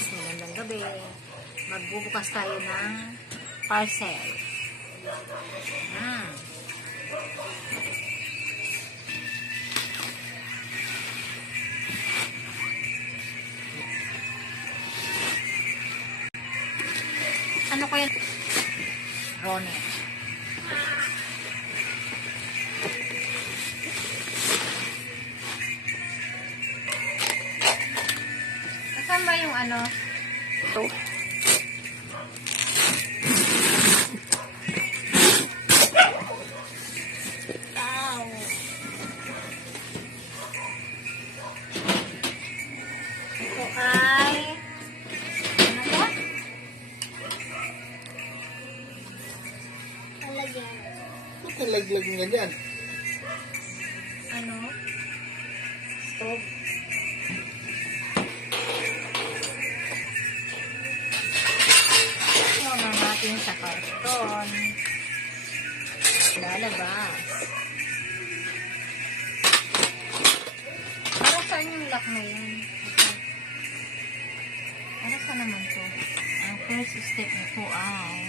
guys, magandang gabi. Magbubukas tayo ng parcel. Ano ko yun? Ronnie. Saan ba yung ano? Ito. Ow. Ito ay ano ba? Talagyan. Ba't nalaglag nga dyan? Ano? Stove. Muna natin sa karton. Lalabas. Para saan yung lock na yun? Para saan naman to? Ang first step nito ay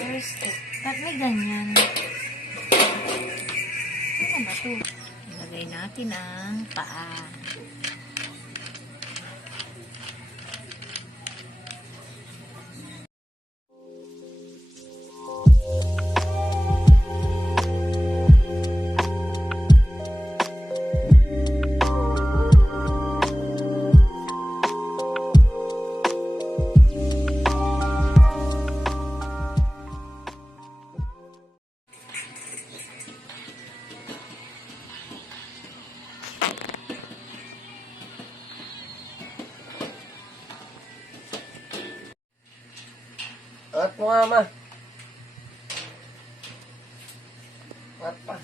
first step. Ba't may ganyan? Ano ba to? Ilagay natin ang paa. At mo nga, ma. At pa.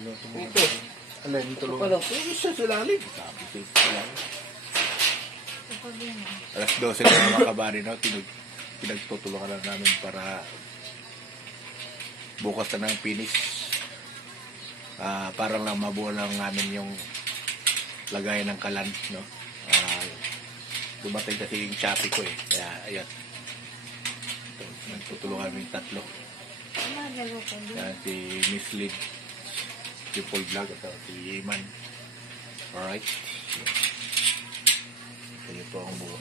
Ito. Alin, Ito tulong. pala. Ito siya sa lalim. Sabi ko ito lang. Kapag yun ah. Alas 12 na mga kabari, no? Pinagtutulungan lang namin para bukas na ng finish. Parang lang mabuo lang namin yung lagay ng kalan, no? Dumating kasi yung Shopee ko eh. Kaya, ayan. Ito, nagtutulungan kami tatlo. Magalo ko din. Kaya si Miss Lid, Triple Vlog, at si Iman. Alright. Kaya po ang buo.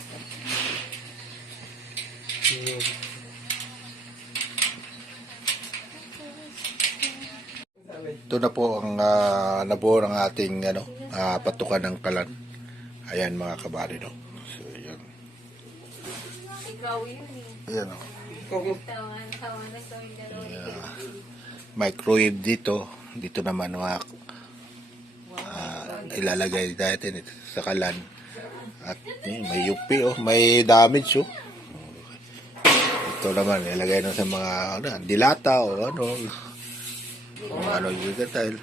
Ito na po ang nabuo ng ating patukan ng kalan. Ayan mga kabari, no? So, ayan. Ikaw yun eh. Ayan, no? Tawa na gawin ka daw. Microwave dito. Dito naman mga ilalagay natin ito sa kalan. At may UP, oh. May damage, oh. Ito naman, ilalagay na sa mga dilata o ano yung detail.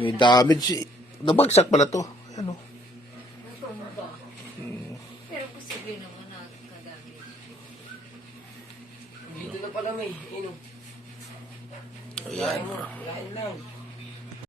May damage. Nabagsak pala to. Ano? Pero posible naman na kadami. Dito na pala may. Ino. Ayan. Lain lang.